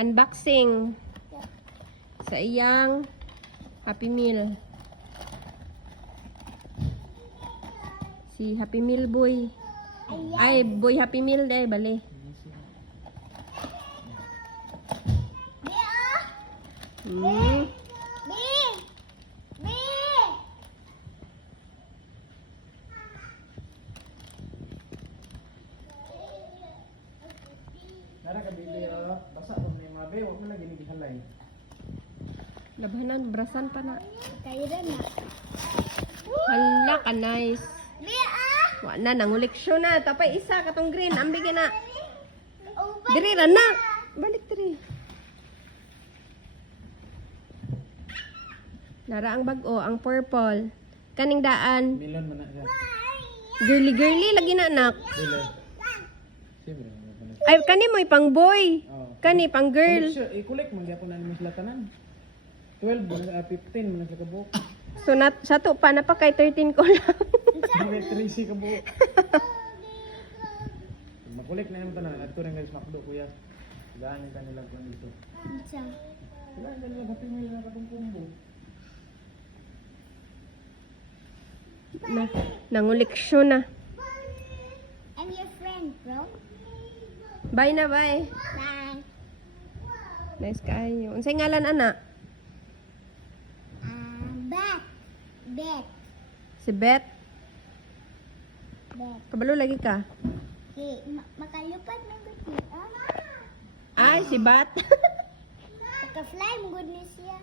Unboxing sa iyang Happy Meal. Si Happy Meal boy. Ay, boy Happy Meal day, bali. Hmm. Nara ka bili basa ko ni mga be, wag mo lagi ni gihalay. Labanan, brasan pa na. Kaya na. Hala ka, nice. Wa na, nanguleksyon na. Tapay isa, katong green. Ambigyan na. Diri, na. Balik diri. Nara ang bag-o, ang purple. Kaning daan. Milon man na siya. Girly-girly, lagi na, anak. Dili. Siyempre. Ay, kani mo, pang boy. Oh. Kani, pang girl. I-collect mo gyapon na ni sila tanan. 12 15 man sa kabuok. So, sa to pa, napakay 13 ko lang. May 3C kabuok. Makulik na yung tanan. Adto rin guys, makdo kuya. Gaan yung kanilang kung dito. Wala yung kanilang happy meal na katong combo. Nanguleksyon na. I'm your friend, bro. Bye na, bye. Bye. Nice kayo. Unsay ngalan, ana? Bet. Bet. Si Beth. Bet. Kabalo lagi ka. Okay, makalupad ng good Ay, si Bat. Maka-fly mo good niya siya.